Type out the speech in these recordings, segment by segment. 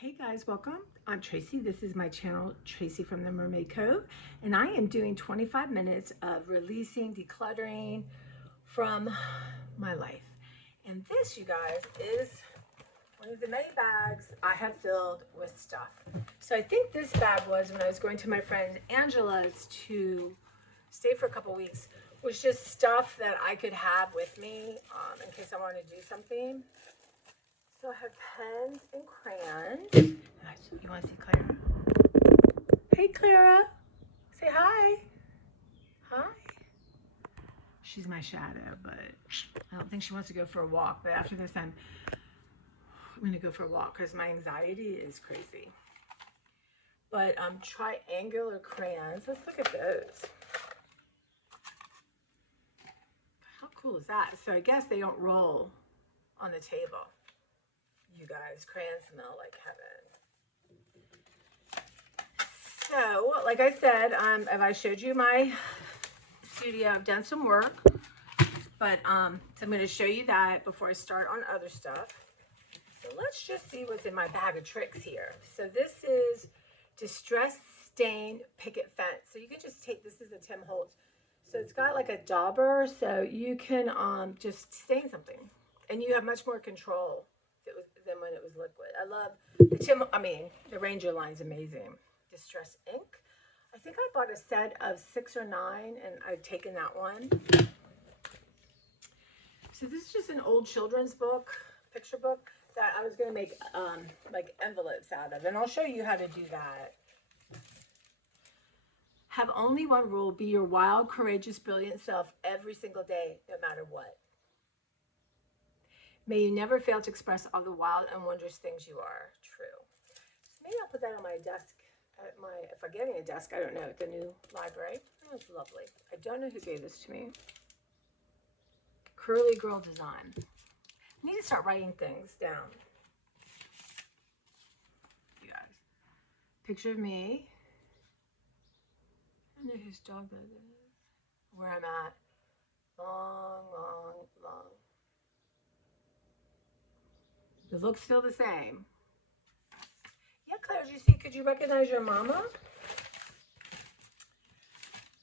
Hey guys, welcome. I'm Tracy. This is my channel, Tracy from the Mermaid Cove, and I am doing 25 minutes of releasing, decluttering from my life. And this, you guys, is one of the many bags I have filled with stuff. So I think this bag was when I was going to my friend Angela's to stay for a couple weeks, was just stuff that I could have with me in case I wanted to do something. So I have pens and crayons. You want to see Clara? Hey, Clara. Say hi. Hi. She's my shadow, but I don't think she wants to go for a walk. But after this, I'm going to go for a walk because my anxiety is crazy. But triangular crayons. Let's look at those. How cool is that? So I guess they don't roll on the table. You guys, crayons smell like heaven. So, like I said, if I showed you my studio, I've done some work, but so I'm going to show you that before I start on other stuff. So let's just see what's in my bag of tricks here. So this is Distress Stain Picket Fence. So you can just take, this is a Tim Holtz. So it's got like a dauber, so you can just stain something, and you have much more control than when it was liquid. I love the the Ranger line's amazing. Distress ink. I think I bought a set of 6 or 9, and I've taken that one. So this is just an old children's book, picture book, that I was going to make like envelopes out of, and I'll show you how to do that. Have only one rule: be your wild, courageous, brilliant self every single day, no matter what. May you never fail to express all the wild and wondrous things you are. True. So maybe I'll put that on my desk. If I'm getting a desk, I don't know, at the new library. Oh, it's lovely. I don't know who gave this to me. Curly Girl Design. I need to start writing things down. You guys. Picture of me. I don't know whose dog that is. Where I'm at. Long, long, long. The look's still the same. Yeah, Claire, did you see? Could you recognize your mama?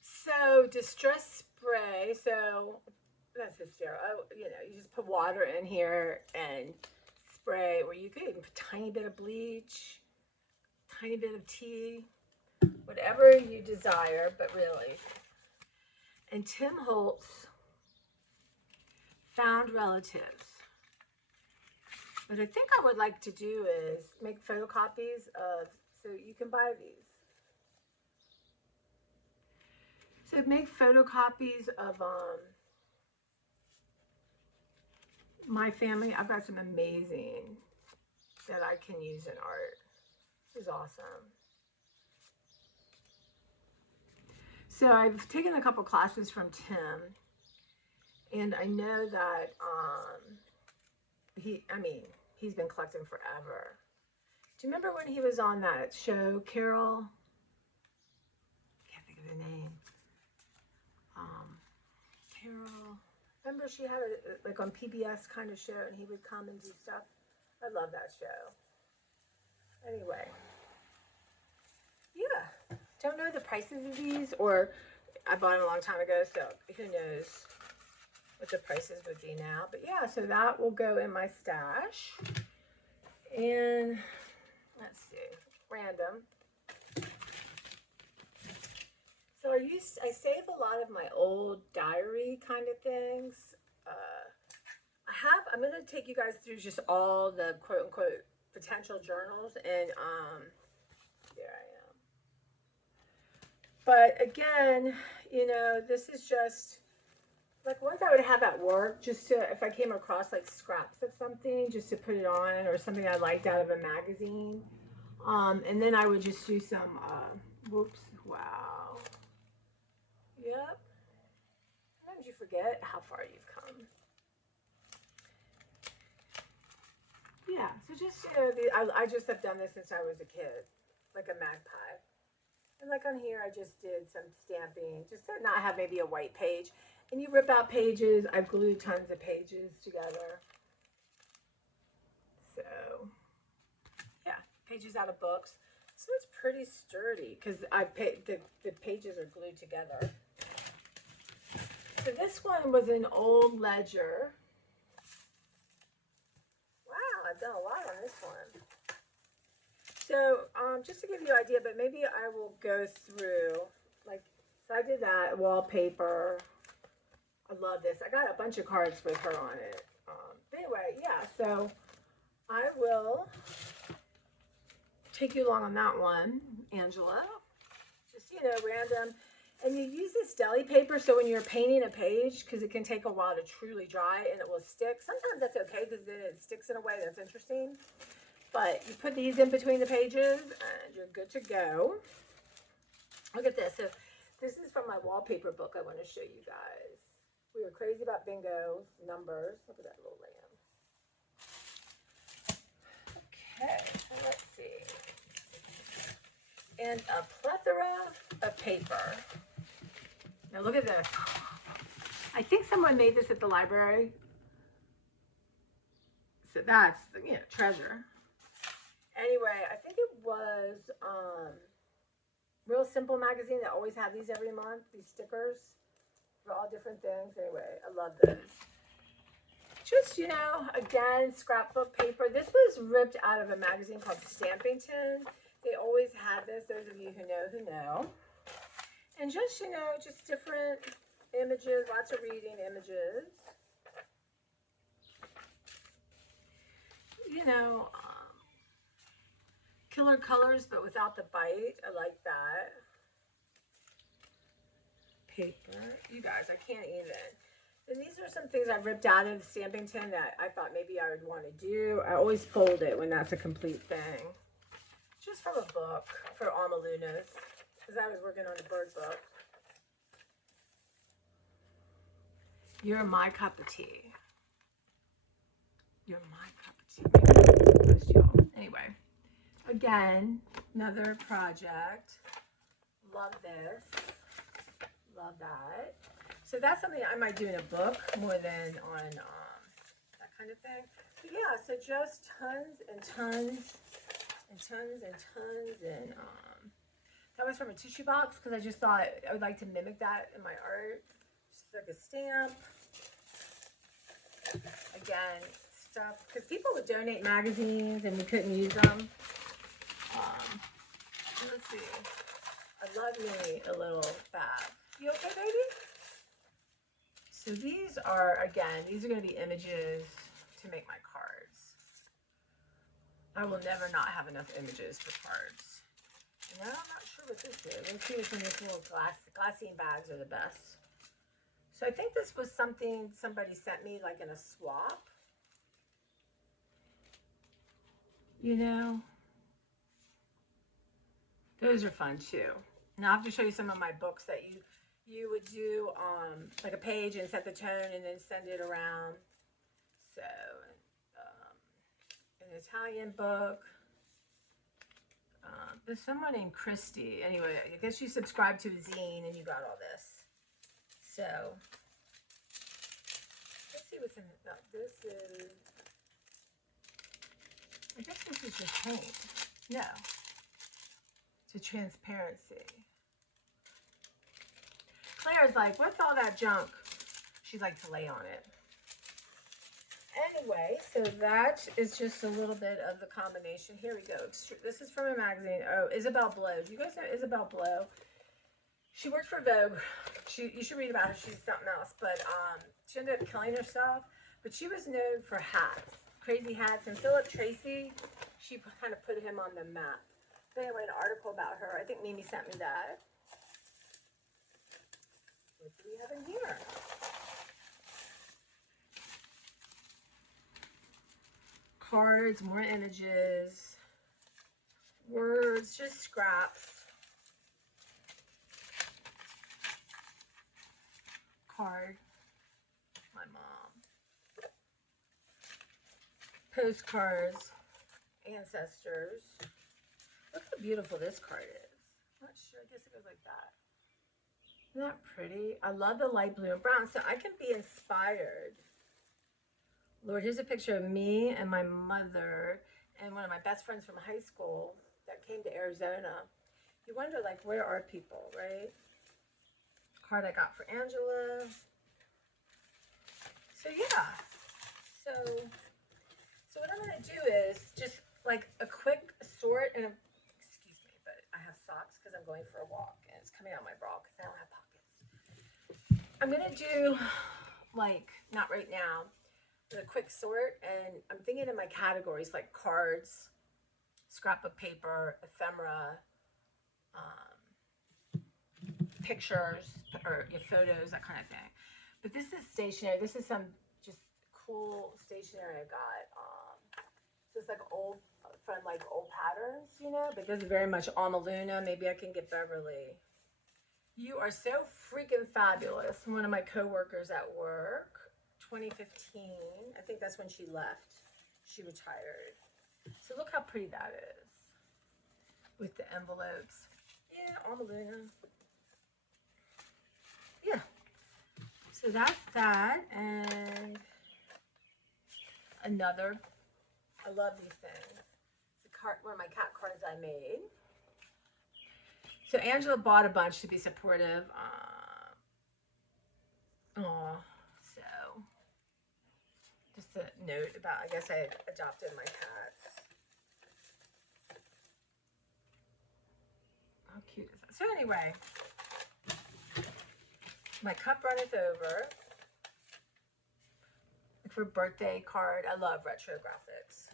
So, distress spray. So, that's hysterical. You know, you just put water in here and spray, or you could even put a tiny bit of bleach, tiny bit of tea, whatever you desire, but really. And Tim Holtz Found Relatives. What I think I would like to do is make photocopies of, so you can buy these. So make photocopies of my family. I've got some amazing that I can use in art. This is awesome. So I've taken a couple classes from Tim, and I know that he's been collecting forever. Do you remember when he was on that show, Carol? I can't think of her name. Carol. Remember she had a like on PBS kind of show, and he would come and do stuff. I love that show. Anyway, yeah. Don't know the prices of these, or I bought them a long time ago, so who knows what the prices would be now. But yeah, so that will go in my stash. And let's see, random. So I save a lot of my old diary kind of things. I'm going to take you guys through just all the quote unquote potential journals, and there I am. But again, you know, this is just like ones I would have at work, just to, if I came across like scraps of something, just to put it on, or something I liked out of a magazine. And then I would just do some, whoops, wow. Yep. Sometimes you forget how far you've come. Yeah, so just, you know, I just have done this since I was a kid, like a magpie. And like on here, I just did some stamping, just to not have maybe a white page. And you rip out pages. I've glued tons of pages together. So, yeah. pages out of books. So it's pretty sturdy because the pages are glued together. So this one was an old ledger. Wow, I've done a lot on this one. So just to give you an idea, but maybe I will go through, like, so I did that, wallpaper. I love this. I got a bunch of cards with her on it. But anyway, yeah, so I will take you along on that one, Angela. Just, you know, random. And you use this deli paper so when you're painting a page, because it can take a while to truly dry and it will stick. Sometimes that's okay because then it sticks in a way that's interesting. But you put these in between the pages and you're good to go. Look at this. So this is from my wallpaper book I want to show you guys. We were crazy about bingo numbers. Look at that little lamb. Okay, so let's see. And a plethora of paper. Now look at this. I think someone made this at the library. So that's, you know, treasure. Anyway, I think it was Real Simple magazine that always had these every month, these stickers for all different things. Anyway, I love this. Just, you know, again, scrapbook paper. This was ripped out of a magazine called Stampington. They always had this, those of you who know. And just, you know, just different images, lots of reading images. You know, killer colors, but without the bite. I like that. Paper. You guys, I can't even. And these are some things I've ripped out of Stampington that I thought maybe I would want to do. I always fold it when that's a complete thing. Just from a book for Alma Lunas, because I was working on a bird book. You're my cup of tea. You're my cup of tea. Anyway. Again, another project. Love this. Love that. So that's something I might do in a book more than on that kind of thing. But yeah, so just tons and tons and tons and tons. And that was from a tissue box because I just thought I would like to mimic that in my art. Just like a stamp. Again, stuff. Because people would donate magazines and we couldn't use them. Let's see. I love me a little bag. You okay, baby? So these are, again, these are going to be images to make my cards. I will never not have enough images for cards. And I'm not sure what this is. Let's see what's in this little glassine bags are the best. So I think this was something somebody sent me like in a swap. You know? Those are fun too. Now I have to show you some of my books that you would do like a page and set the tone and then send it around. So an Italian book. There's someone named Christy. Anyway, I guess you subscribed to a zine and you got all this. So let's see what's in it. No, this is, I guess this is just paint. No. To transparency. Claire's like, what's all that junk? She'd like to lay on it. Anyway, so that is just a little bit of the combination. Here we go. This is from a magazine. Oh, Isabel Blow. Do you guys know Isabel Blow? She worked for Vogue. You should read about her. She's something else. But she ended up killing herself. But she was known for hats. Crazy hats. And Philip Tracy, she kind of put him on the map. Anyway, an article about her. I think Mimi sent me that. What do we have in here? Cards, more images, words, just scraps. Card, my mom. Postcards, ancestors. Look how beautiful this card is. I'm not sure. I guess it goes like that. Isn't that pretty? I love the light blue and brown, so I can be inspired. Lord, here's a picture of me and my mother, and one of my best friends from high school that came to Arizona. You wonder, like, where are people, right? Card I got for Angela. So yeah, so what I'm gonna do is just like a quick sort, and excuse me, but I have socks because I'm going for a walk, and it's coming out my bra because I don't have pockets. I'm gonna do, like, not right now, but a quick sort, and I'm thinking in my categories like cards, scrapbook paper, ephemera, pictures, or your photos, that kind of thing. But this is stationery. This is some just cool stationery I got. So it's like old, from like old patterns, you know, but this is very much Alma Luna. Maybe I can get Beverly. You are so freaking fabulous. One of my coworkers at work, 2015. I think that's when she left. She retired. So look how pretty that is with the envelopes. Yeah, Alma Luna. Yeah. So that's that, and another. I love these things. It's a card, one of my cat cards I made. So Angela bought a bunch to be supportive. So just a note about, I guess I adopted my cats. How cute is that? So anyway, my cup runneth over. For birthday card, I love retro graphics.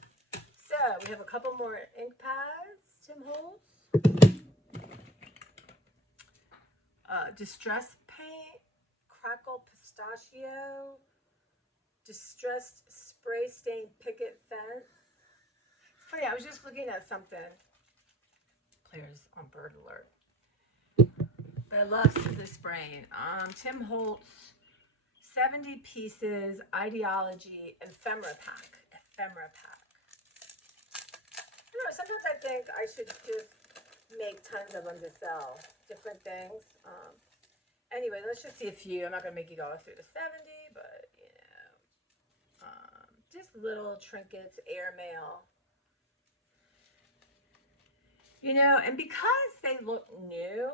So we have a couple more ink pads, Tim Holtz. Distress paint, crackle pistachio, distressed spray stained picket fence. It's funny, I was just looking at something. Claire's on bird alert. But I love the spraying. Tim Holtz, 70 pieces, ideology, ephemera pack. Ephemera pack. You know, sometimes I think I should just make tons of them to sell. Different things. Anyway, let's just see a few. I'm not going to make you go through the 70, but, you know, just little trinkets, airmail. You know, and because they look new,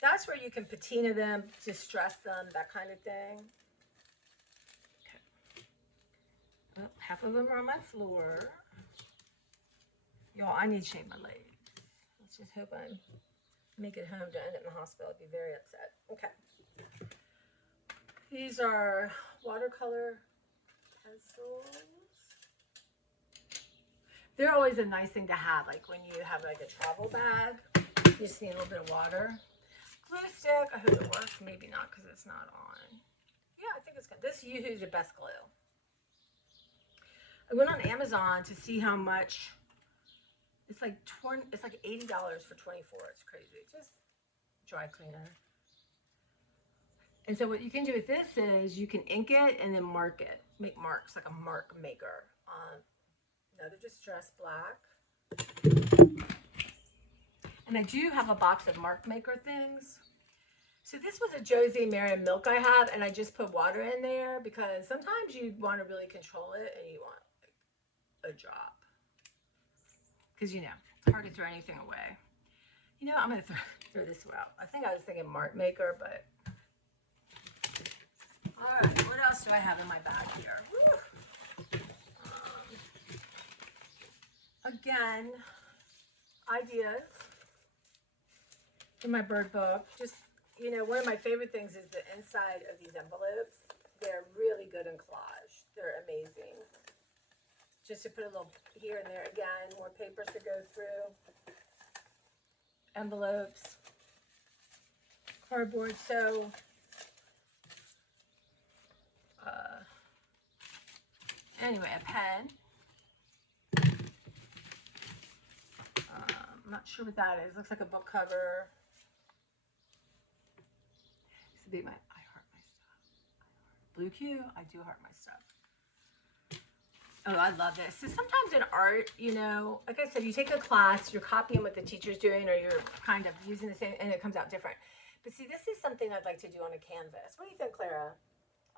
that's where you can patina them, distress them, that kind of thing. Okay. Well, half of them are on my floor. Y'all, I need to shave my legs. Let's just hope I make it home to end up in the hospital. I'd be very upset. Okay. These are watercolor pencils. They're always a nice thing to have, like when you have like a travel bag. You just need a little bit of water. Glue stick. I hope it works. Maybe not because it's not on. Yeah, I think it's good. This usually is the best glue. I went on Amazon to see how much. It's like $80 for 24. It's crazy. Just dry cleaner. And so what you can do with this is you can ink it and then mark it. Make marks, like a mark maker. Another distress black. And I do have a box of mark maker things. So this was a Josie Maria milk I have, and I just put water in there because sometimes you want to really control it and you want like a drop. Because, you know, it's hard to throw anything away. You know, I'm going to throw this out. I think I was thinking mark maker, but... All right, what else do I have in my bag here? Again, ideas in my bird book. Just, you know, one of my favorite things is the inside of these envelopes. They're really good in collage. They're amazing. Just to put a little here and there. Again, more papers to go through. Envelopes. Cardboard. So, anyway, a pen. I'm not sure what that is. Looks like a book cover. This would be my, I heart my stuff. Blue Q, I do heart my stuff. Oh, I love this. So sometimes in art, you know, like I said, you take a class, you're copying what the teacher's doing, or you're kind of using the same, and it comes out different. But see, this is something I'd like to do on a canvas. What do you think, Clara?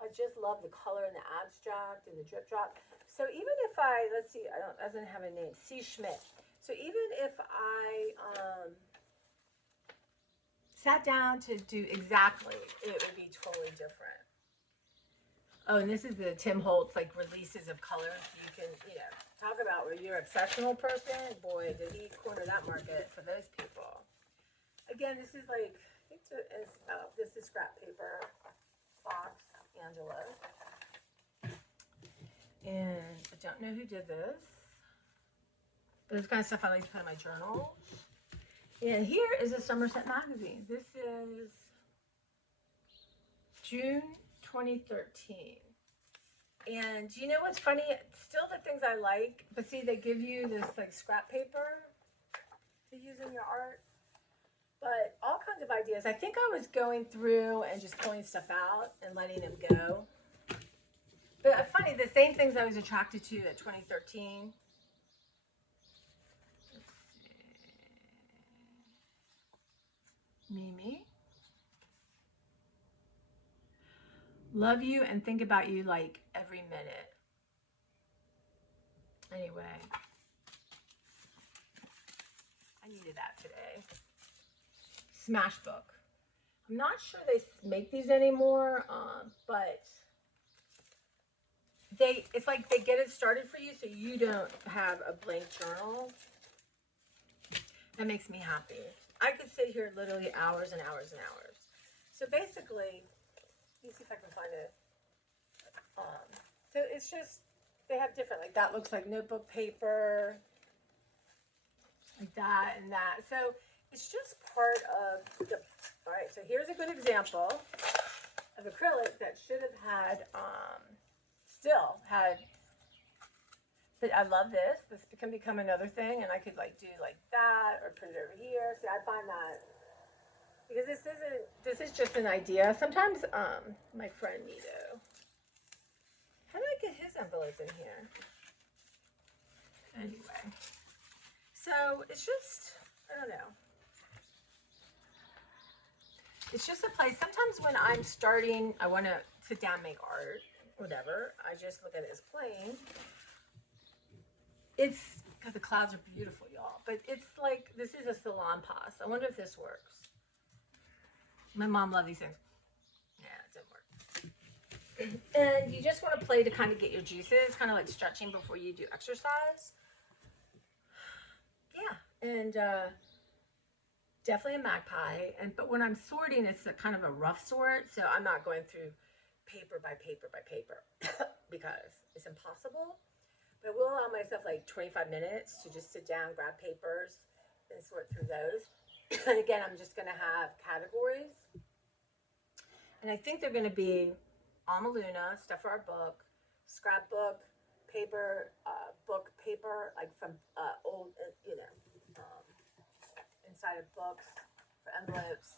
I just love the color and the abstract and the drip drop. So even if I, let's see, I don't, doesn't have a name, C. Schmidt. So even if I sat down to do exactly, it would be totally different. Oh, and this is the Tim Holtz like releases of colors. You can, talk about where you're an exceptional person. Boy, did he corner that market for those people. Again, this is like, I think this is scrap paper, Fox, Angela. And I don't know who did this. But this kind of stuff I like to put in my journal. And here is a Somerset magazine. This is June 2013. And do you know what's funny? Still the things I like, but see, they give you this like scrap paper to use in your art. But all kinds of ideas. I think I was going through and just pulling stuff out and letting them go. But funny, the same things I was attracted to at 2013. Let's see. Mimi. Love you and think about you like every minute. Anyway, I needed that today. Smashbook. I'm not sure they make these anymore, but it's like they get it started for you so you don't have a blank journal. That makes me happy. I could sit here literally hours and hours and hours. So basically, let me see if I can find it. So it's just, they have different, like that looks like notebook paper, like that and that. So it's just part of the, all right, so here's a good example of acrylic that should have had, still had, but I love this. This can become another thing, and I could like do like that or put it over here. See, I find that, because this is just an idea. Sometimes, my friend Nito, how do I get his envelopes in here? Anyway, so it's just, I don't know. It's just a place. Sometimes when I'm starting, I want to sit down and make art, whatever. I just look at it as plain. It's, because the clouds are beautiful, y'all. But it's like, this is a salon pass. I wonder if this works. My mom loved these things. Yeah, it didn't work. And you just want to play to kind of get your juices, kind of like stretching before you do exercise. Yeah, and definitely a magpie. But when I'm sorting, it's a kind of a rough sort, so I'm not going through paper by paper by paper because it's impossible. But I will allow myself like 25 minutes to just sit down, grab papers, and sort through those. And again, I'm just going to have categories. And I think they're going to be Alma Luna, stuff for our book, scrapbook, paper, book paper, like from old, inside of books, for envelopes,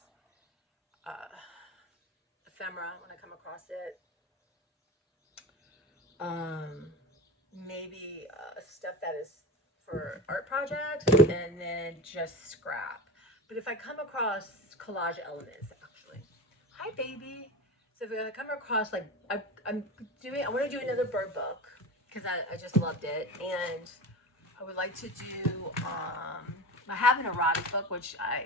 ephemera when I come across it. Maybe stuff that is for art projects, and then just scrap. But if I come across collage elements, actually, hi baby. So if I come across like I want to do another bird book because I just loved it, and I would like to do. I have an erotic book which I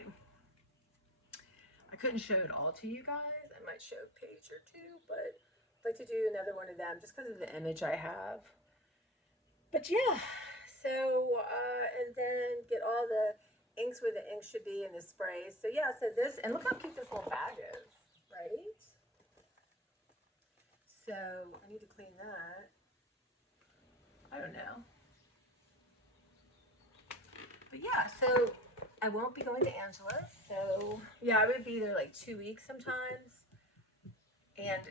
couldn't show it all to you guys. I might show a page or two, but I'd like to do another one of them just because of the image I have. But yeah, so, and then get all the inks where the ink should be and the sprays. So yeah, so this, and look how cute this little bag is, right? So I need to clean that. I don't know. But yeah, so I won't be going to Angela. So yeah, I would be there like 2 weeks sometimes. And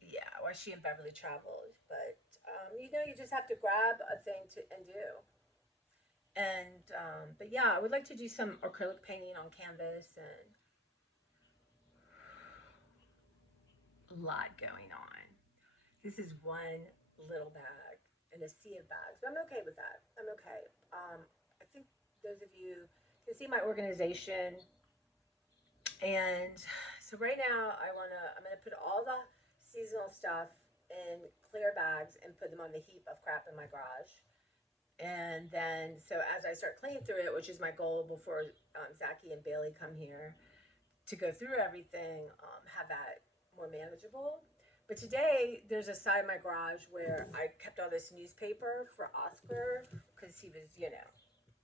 yeah, while she and Beverly traveled. But you just have to grab a thing and do. And but yeah, I would like to do some acrylic painting on canvas, and a lot going on. This is one little bag in a sea of bags, but I'm okay with that. I'm okay. I think those of you can see my organization, and So right now I'm gonna put all the seasonal stuff in clear bags and put them on the heap of crap in my garage. And then, so as I start cleaning through it, which is my goal before Zachy and Bailey come here to go through everything, have that more manageable. But today, there's a side of my garage where I kept all this newspaper for Oscar because he was,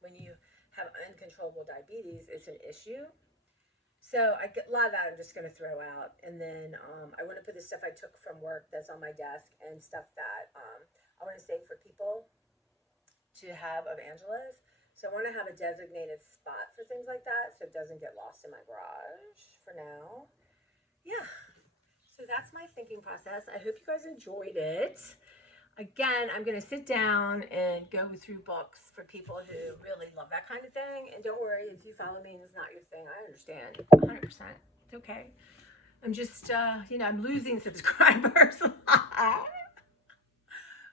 when you have uncontrollable diabetes, it's an issue. So I get a lot of that I'm just going to throw out. And then I want to put the stuff I took from work that's on my desk and stuff that I want to save for people to have of Angela's. So I want to have a designated spot for things like that so it doesn't get lost in my garage for now. Yeah. So that's my thinking process. I hope you guys enjoyed it. Again, I'm going to sit down and go through books for people who really love that kind of thing. And don't worry, if you follow me and it's not your thing, I understand 100%. It's okay. I'm just, I'm losing subscribers,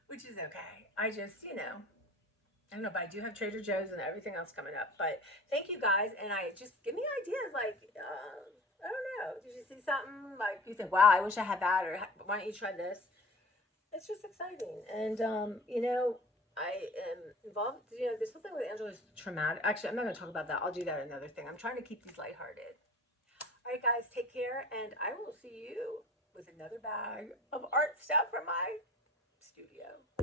which is okay. I just, I don't know, but I do have Trader Joe's and everything else coming up. But thank you guys, and I just give me ideas. Like, I don't know, did you see something like you think, wow, I wish I had that, or why don't you try this? It's just exciting, and I am involved. This whole thing with Angela is traumatic. Actually, I'm not going to talk about that. I'll do that another thing. I'm trying to keep these lighthearted. All right, guys, take care, and I will see you with another bag of art stuff from my studio.